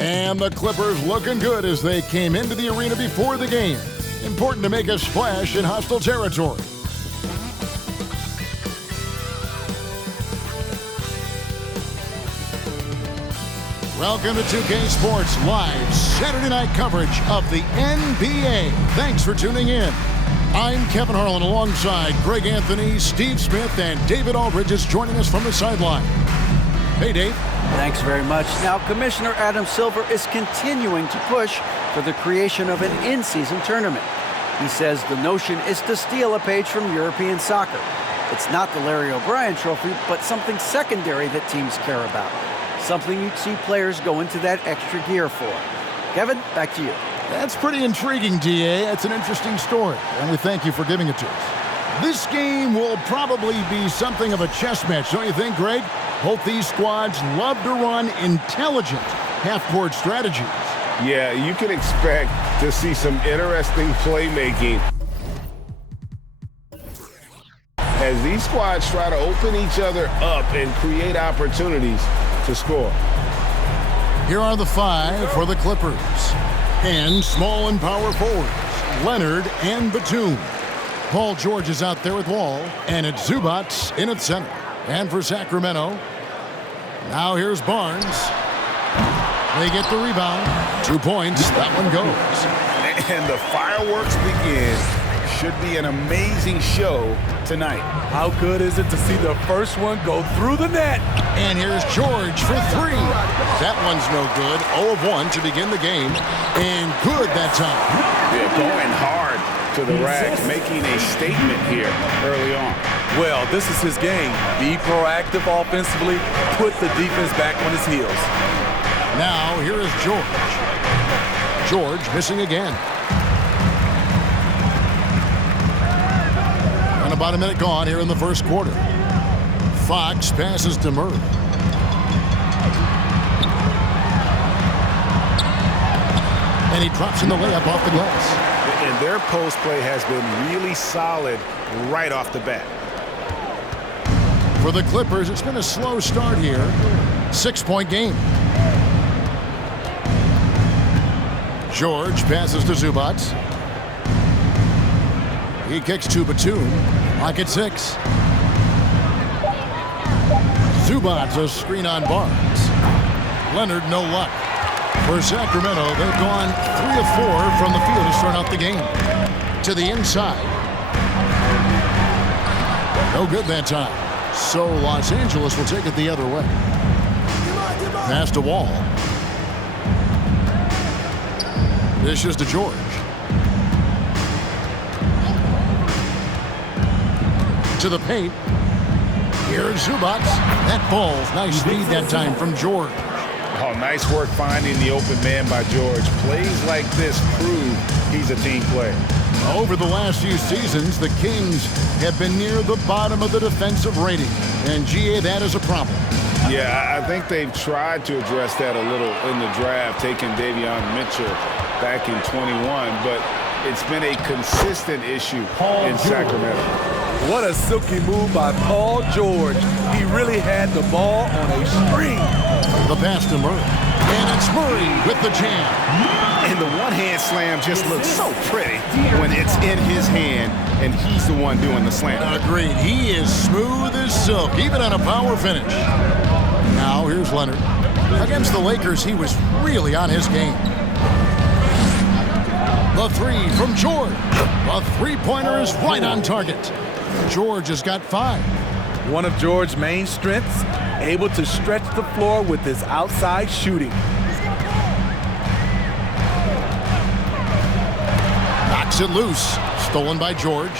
And the Clippers looking good as they came into the arena before the game. Important to make a splash in hostile territory. Welcome to 2K Sports Live Saturday night coverage of the NBA. Thanks for tuning in. I'm Kevin Harlan alongside Greg Anthony, Steve Smith, and David Aldridge is joining us from the sideline. Hey, Dave. Thanks very much. Now, Commissioner Adam Silver is continuing to push for the creation of an in-season tournament. He says the notion is to steal a page from European soccer. It's not the Larry O'Brien Trophy, but something secondary that teams care about. Something you'd see players go into that extra gear for. Kevin, back to you. That's pretty intriguing, DA. That's an interesting story, and we thank you for giving it to us. This game will probably be something of a chess match, don't you think, Greg? Both these squads love to run intelligent half-court strategies. Yeah, you can expect to see some interesting playmaking as these squads try to open each other up and create opportunities to score. Here are the five for the Clippers. And small and power forwards, Leonard and Batum. Paul George is out there with Wall, and it's Zubac in at center. And for Sacramento, now here's Barnes. They get the rebound. 2 points, that one goes. And the fireworks begin. Should be an amazing show tonight. How good is it to see the first one go through the net? And here's George for three. That one's no good. 0 of 1 to begin the game. And good that time. They're going hard to the rack, making a statement here early on. Well, this is his game. Be proactive offensively, put the defense back on his heels. Now, here is George. George missing again. And about a minute gone here in the first quarter. Fox passes to Murray. And he drops in the layup off the glass. And their post play has been really solid right off the bat. For the Clippers, it's been a slow start here. 6-point game. George passes to Zubac. He kicks to Batum. Lock at 6. Zubac, a screen on Barnes. Leonard, no luck. For Sacramento, they've gone 3 of 4 from the field to start out the game. To the inside. No good that time. So Los Angeles will take it the other way. Pass to Wall. Dishes to George. To the paint. Here's Zubac. That ball's nice speed that time from George. Oh, nice work finding the open man by George. Plays like this prove he's a team player. Over the last few seasons, the Kings have been near the bottom of the defensive rating. And, GA, that is a problem. Yeah, I think they've tried to address that a little in the draft, taking Davion Mitchell back in 21, but it's been a consistent issue in Sacramento. What a silky move by Paul George. He really had the ball on a string. The pass to Murray. And it's Murray with the jam. And the one-hand slam just looks so pretty when it's in his hand and he's the one doing the slam. Agreed. He is smooth as silk, even on a power finish. Now here's Leonard. Against the Lakers, he was really on his game. The three from George. The three-pointer is right on target. George has got 5. One of George's main strengths, able to stretch the floor with his outside shooting. Knocks it loose. Stolen by George.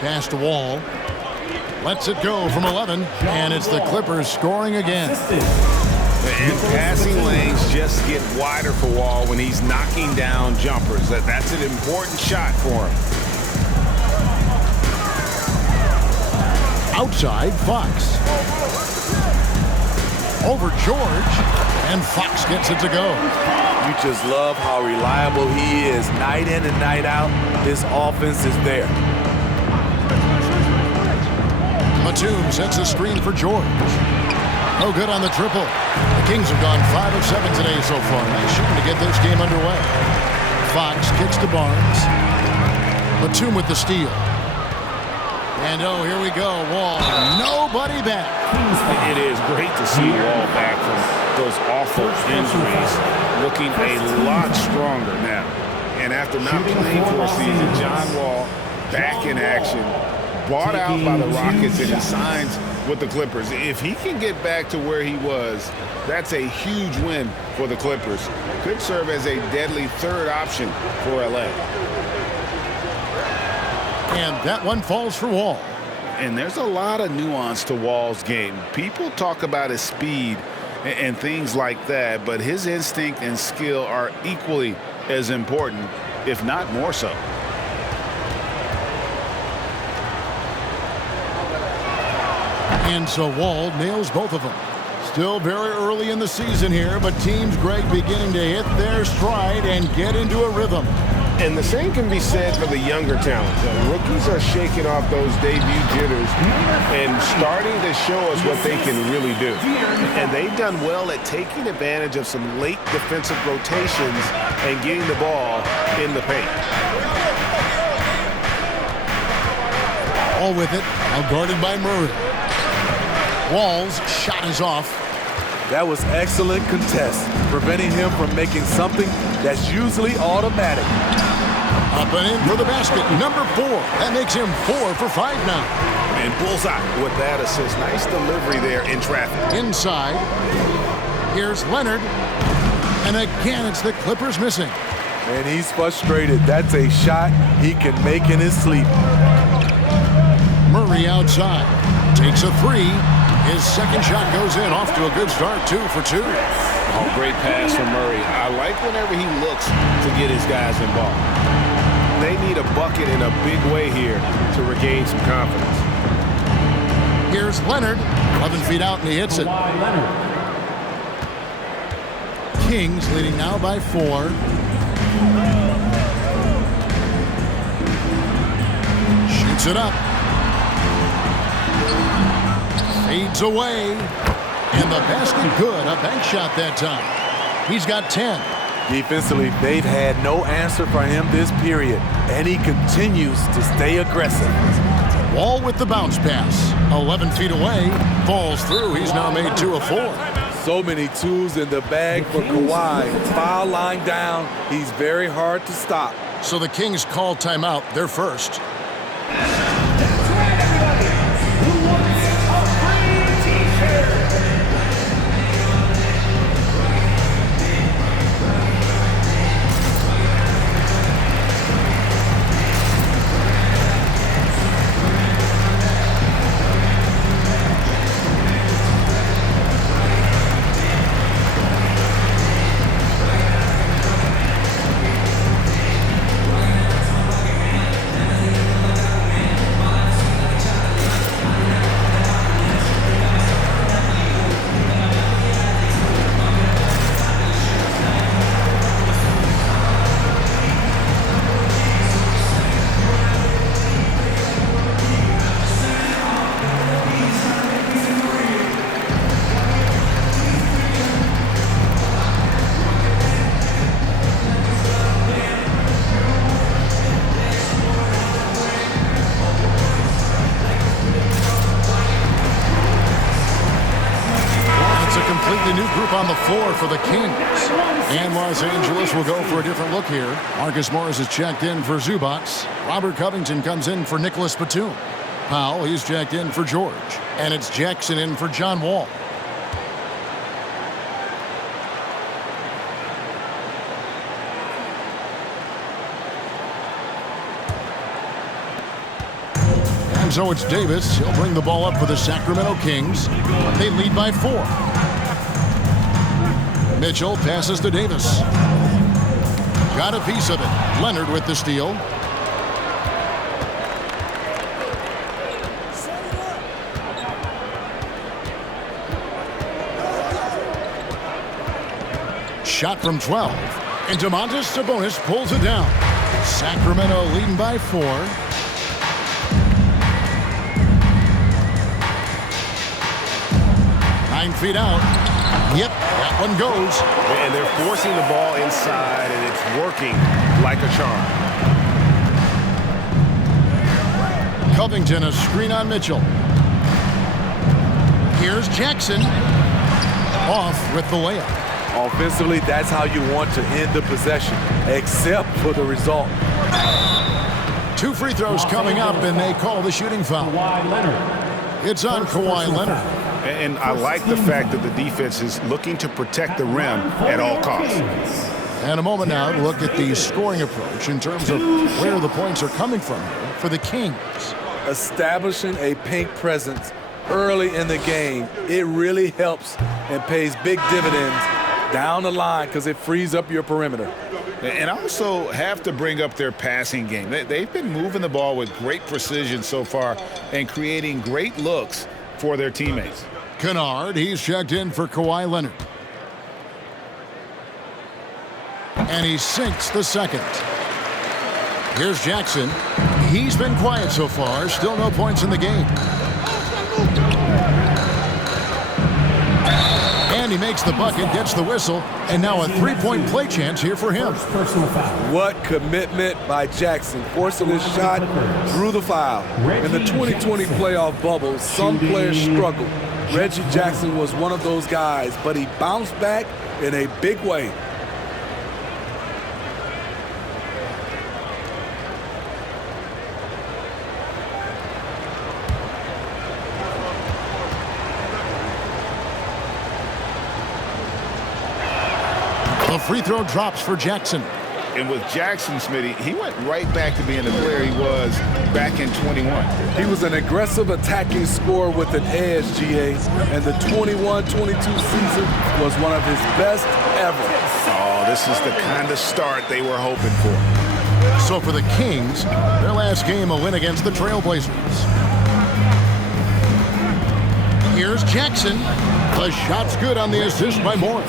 Pass to Wall. Lets it go from 11. And it's the Clippers scoring again. And passing lanes just get wider for Wall when he's knocking down jumpers. That's an important shot for him. Outside, Fox. Over George, and Fox gets it to go. You just love how reliable he is. Night in and night out, his offense is there. Batum sets a screen for George. No good on the triple. The Kings have gone 5 of 7 today so far. Nice shooting to get this game underway. Fox kicks to Barnes. Batum with the steal. And oh, here we go. Wall. Nobody back. It is great to see Wall back from those awful injuries, looking a lot stronger now. And after not playing for a season, John Wall back in action, bought out by the Rockets, and he signs with the Clippers. If he can get back to where he was, that's a huge win for the Clippers. Could serve as a deadly third option for LA. And that one falls for Wall. And there's a lot of nuance to Wall's game. People talk about his speed and things like that, but his instinct and skill are equally as important, if not more so. And so Wall nails both of them. Still very early in the season here, but Teams Greg beginning to hit their stride and get into a rhythm. And the same can be said for the younger talent. The rookies are shaking off those debut jitters and starting to show us what they can really do. And they've done well at taking advantage of some late defensive rotations and getting the ball in the paint. All with it, now guarded by Murray. Wall's shot is off. That was excellent contest, preventing him from making something that's usually automatic. Up and in for the basket, number 4. That makes him 4 for 5 now. And bullseye with that assist. Nice delivery there in traffic. Inside, here's Leonard. And again, it's the Clippers missing. And he's frustrated. That's a shot he can make in his sleep. Murray outside, takes a 3. His second shot goes in, off to a good start, 2 for 2. Oh, great pass from Murray. I like whenever he looks to get his guys involved. They need a bucket in a big way here to regain some confidence. Here's Leonard, 11 feet out, and he hits it. Kings leading now by 4. Shoots it up. Fades away, and the basket good. A bank shot that time. He's got 10. Defensively, they've had no answer for him this period, and he continues to stay aggressive. Wall with the bounce pass. 11 feet away, falls through. He's now made 2 of 4. So many tools in the bag for Kawhi. Foul line down. He's very hard to stop. So the Kings call timeout, their first. New group on the floor for the Kings. And Los Angeles will go for a different look here. Marcus Morris is checked in for Zubats. Robert Covington comes in for Nicholas Batum. Powell, he's checked in for George. And it's Jackson in for John Wall. And so it's Davis. He'll bring the ball up for the Sacramento Kings. They lead by 4. Mitchell passes to Davis. Got a piece of it. Leonard with the steal. Shot from 12. And Domantas Sabonis pulls it down. Sacramento leading by 4. 9 feet out. Yep, that one goes. And they're forcing the ball inside, and it's working like a charm. Covington, a screen on Mitchell. Here's Jackson. Off with the layup. Offensively, that's how you want to end the possession, except for the result. 2 free throws coming up, and they call the shooting foul. It's on Kawhi Leonard. And I like the fact that the defense is looking to protect the rim at all costs. And a moment now to look at the scoring approach in terms of where the points are coming from for the Kings. Establishing a paint presence early in the game, it really helps and pays big dividends down the line because it frees up your perimeter. And I also have to bring up their passing game. They've been moving the ball with great precision so far and creating great looks for their teammates. Kennard, he's checked in for Kawhi Leonard. And he sinks the second. Here's Jackson. He's been quiet so far. Still no points in the game. And he makes the bucket, gets the whistle, and now a three-point play chance here for him. What commitment by Jackson, forcing his shot through the foul. In the 2020 playoff bubble, some players struggled. Reggie Jackson was one of those guys, but he bounced back in a big way. The free throw drops for Jackson. And with Jackson, Smitty, he went right back to being the player he was back in 21. He was an aggressive attacking scorer with an edge, GA, and the 21-22 season was one of his best ever. Oh, this is the kind of start they were hoping for. So for the Kings, their last game a win against the Trailblazers. Here's Jackson. The shot's good on the assist by Morris.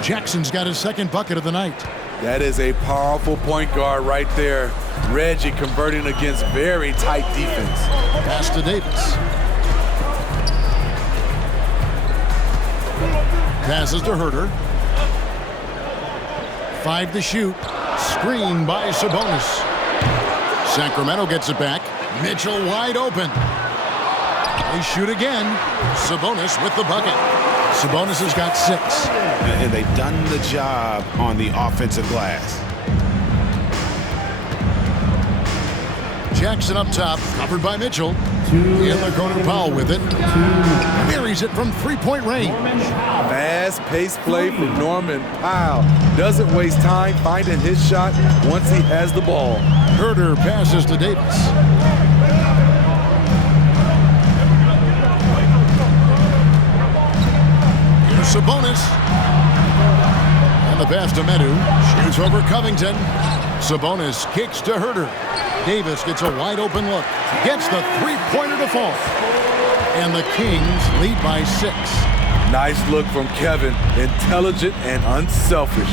Jackson's got his second bucket of the night. That is a powerful point guard right there. Reggie converting against very tight defense. Pass to Davis. Passes to Herter. 5 to shoot. Screen by Sabonis. Sacramento gets it back. Mitchell wide open. They shoot again. Sabonis with the bucket. Sabonis has got 6. And they've done the job on the offensive glass. Jackson up top, covered by Mitchell. In the corner, Powell with it. Buries it from three-point range. Fast-paced play from Norman Powell. Doesn't waste time finding his shot once he has the ball. Herter passes to Davis. Here's Sabonis. And the pass to Medu. Shoots over Covington. Sabonis kicks to Herter. Davis gets a wide open look. Gets the three-pointer to fall. And the Kings lead by 6. Nice look from Kevin. Intelligent and unselfish.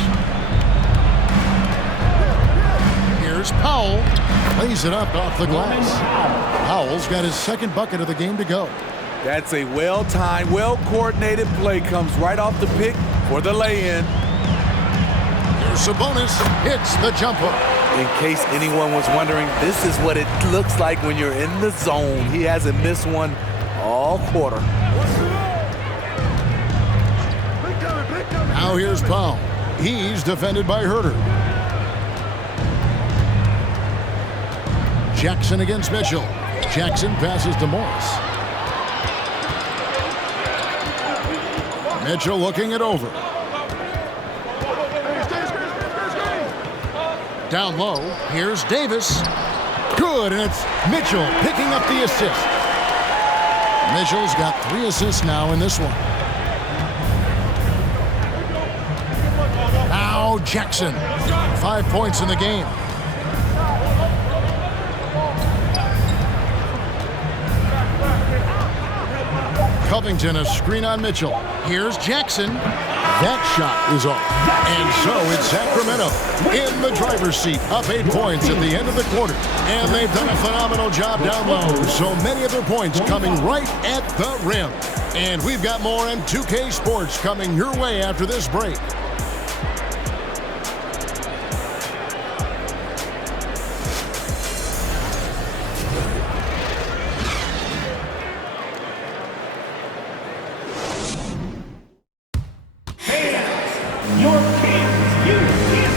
Here's Powell. Plays it up off the glass. Powell's got his second bucket of the game to go. That's a well-timed, well-coordinated play. Comes right off the pick for the lay-in. Here's Sabonis. Hits the jump hook. In case anyone was wondering, this is what it looks like when you're in the zone. He hasn't missed one all quarter. Now here's Powell. He's defended by Herter. Jackson against Mitchell. Jackson passes to Morris. Mitchell looking it over. Down low, here's Davis. Good, and it's Mitchell picking up the assist. Mitchell's got 3 assists now in this one. Now Jackson, 5 points in the game. Covington, a screen on Mitchell. Here's Jackson. That shot is off. And so it's Sacramento in the driver's seat, up 8 points at the end of the quarter. And they've done a phenomenal job down low. So many of their points coming right at the rim. And we've got more M2K Sports coming your way after this break.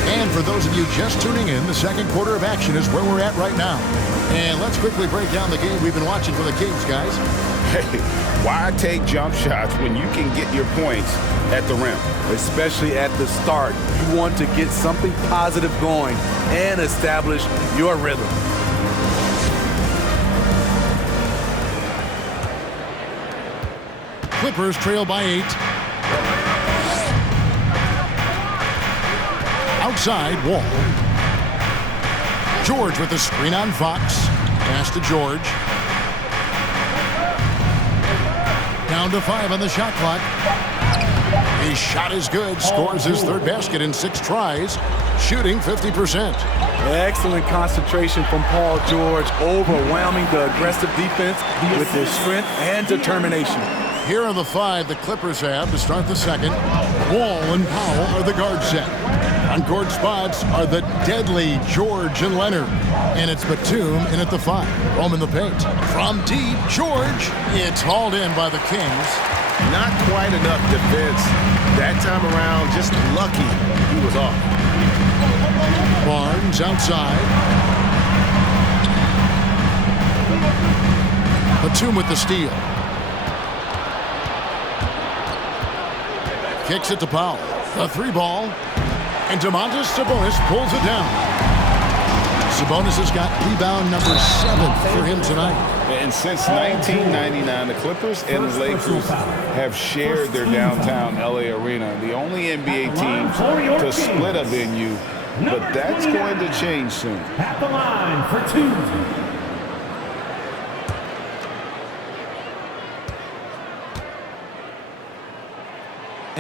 And for those of you just tuning in, the second quarter of action is where we're at right now. And let's quickly break down the game we've been watching for the Kings, guys. Hey, why take jump shots when you can get your points at the rim? Especially at the start. You want to get something positive going and establish your rhythm. Clippers trail by 8. Outside, Wall. George with the screen on Fox. Pass to George. Down to 5 on the shot clock. His shot is good. Scores his third basket in 6 tries. Shooting 50%. Excellent concentration from Paul George, overwhelming the aggressive defense with his strength and determination. Here are the 5 the Clippers have to start the second. Wall and Powell are the guard set. On-court spots are the deadly George and Leonard. And it's Batum in at the 5. Roaming the paint. From deep, George. It's hauled in by the Kings. Not quite enough defense. That time around, just lucky he was off. Barnes outside. Batum with the steal. Kicks it to Powell. The 3 ball. And Domantas Sabonis pulls it down. Sabonis has got rebound number 7 for him tonight. And since 1999, the Clippers and the Lakers have shared their downtown LA arena. The only NBA team to split a venue, but that's going to change soon. At the line for 2.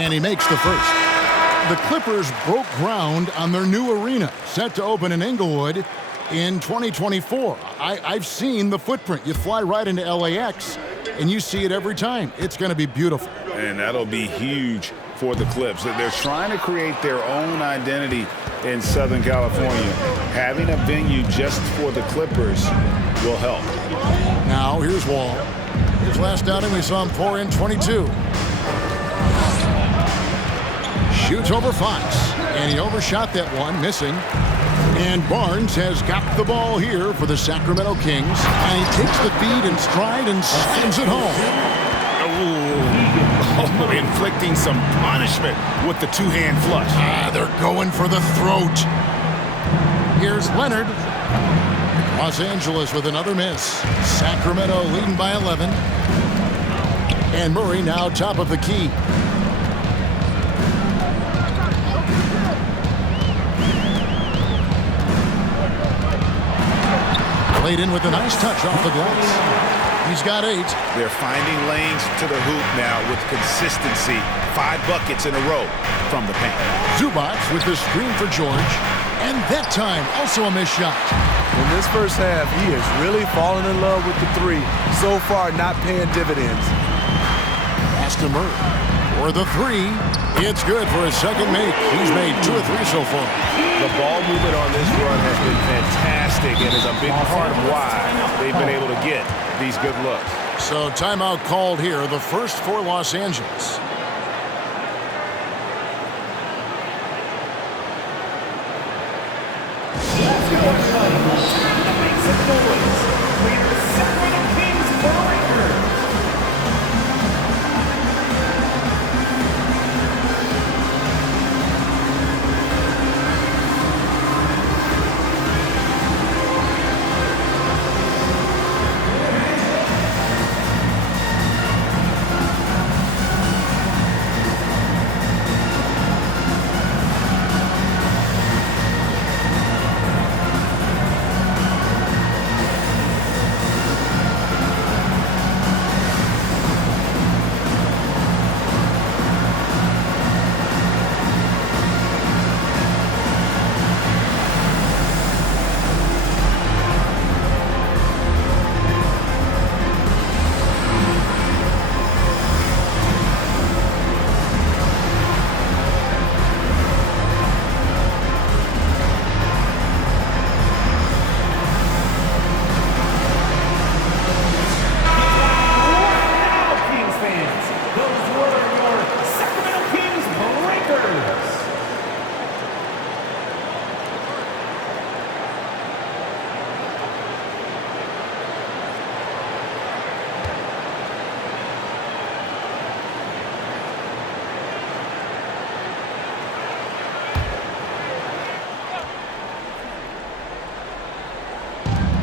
And he makes the first. The Clippers broke ground on their new arena, set to open in Inglewood in 2024. I've seen the footprint. You fly right into LAX, and you see it every time. It's going to be beautiful. And that'll be huge for the Clips. They're trying to create their own identity in Southern California. Having a venue just for the Clippers will help. Now, here's Wall. His last outing, we saw him pour in 22. Shoots over Fox, and he overshot that one, missing. And Barnes has got the ball here for the Sacramento Kings, and he takes the feed in stride and sends it home. Oh, inflicting some punishment with the 2-hand flush. They're going for the throat. Here's Leonard. Los Angeles with another miss. Sacramento leading by 11. And Murray now top of the key. Played in with a nice touch off the glass. He's got 8. They're finding lanes to the hoop now with consistency. 5 buckets in a row from the paint. Zubac with the screen for George. And that time, also a missed shot. In this first half, he is really falling in love with the 3. So far, not paying dividends. Pass to Murray. For the 3. It's good for his second make. He's made 2 of 3 so far. The ball movement on this run has been fantastic and is a big part of why they've been able to get these good looks. So timeout called here, the first for Los Angeles.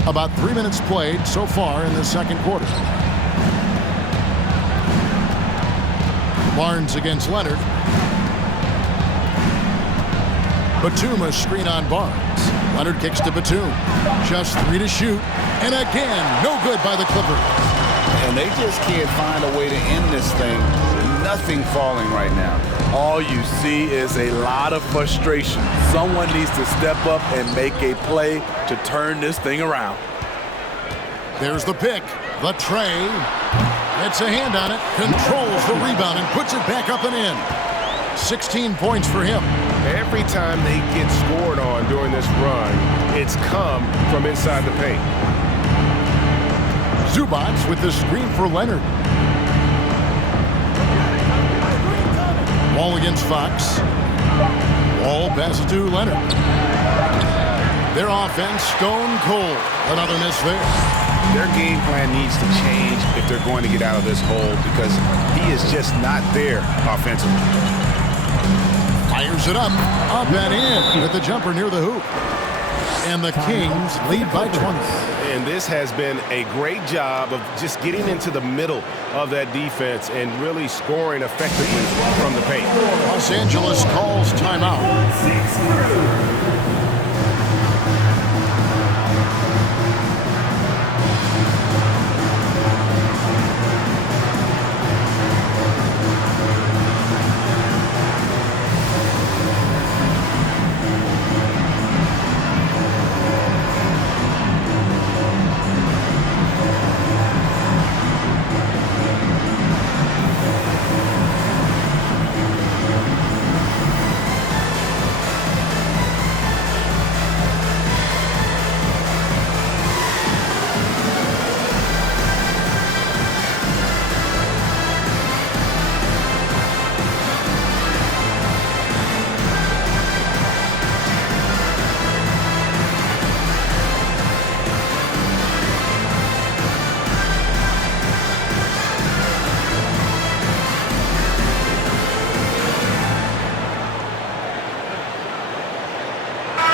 About 3 minutes played so far in the second quarter. Barnes against Leonard. Batum a screen on Barnes. Leonard kicks to Batum. Just 3 to shoot. And again, no good by the Clippers. And they just can't find a way to end this thing. Nothing falling right now. All you see is a lot of frustration. Someone needs to step up and make a play to turn this thing around. There's the pick. The tray. Gets a hand on it. Controls the rebound and puts it back up and in. 16 points for him. Every time they get scored on during this run, it's come from inside the paint. Zubac with the screen for Leonard. Wall against Fox. Wall passes to Leonard. Their offense stone cold. Another miss there. Their game plan needs to change if they're going to get out of this hole because he is just not there offensively. Fires it up and in with the jumper near the hoop. And the Kings lead by 20. And this has been a great job of just getting into the middle of that defense and really scoring effectively from the paint. Los Angeles calls timeout.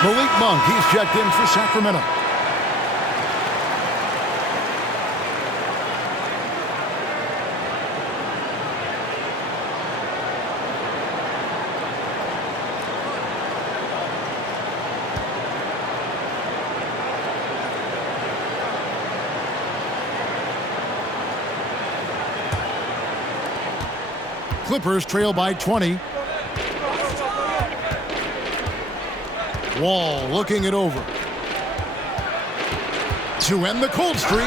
Malik Monk, he's checked in for Sacramento. Clippers trail by 20. Wall looking it over. To end the cold streak.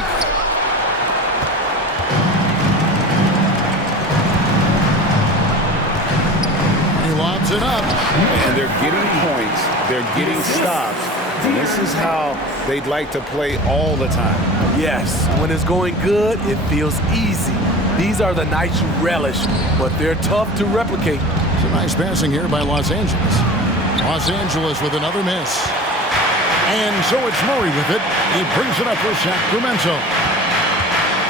He lobs it up. And they're getting points. They're getting stops. And this is how they'd like to play all the time. Yes, when it's going good, it feels easy. These are the nights you relish, but they're tough to replicate. It's a nice passing here by Los Angeles. Los Angeles with another miss. And so it's Murray with it. He brings it up for Sacramento.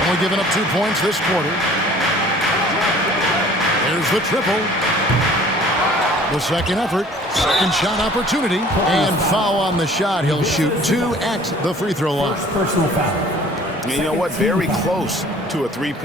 Only giving up 2 points this quarter. There's the triple. The second effort. Second shot opportunity. And foul on the shot. He'll shoot 2 at the free throw line. Personal foul. And you know what? Very close to a three-point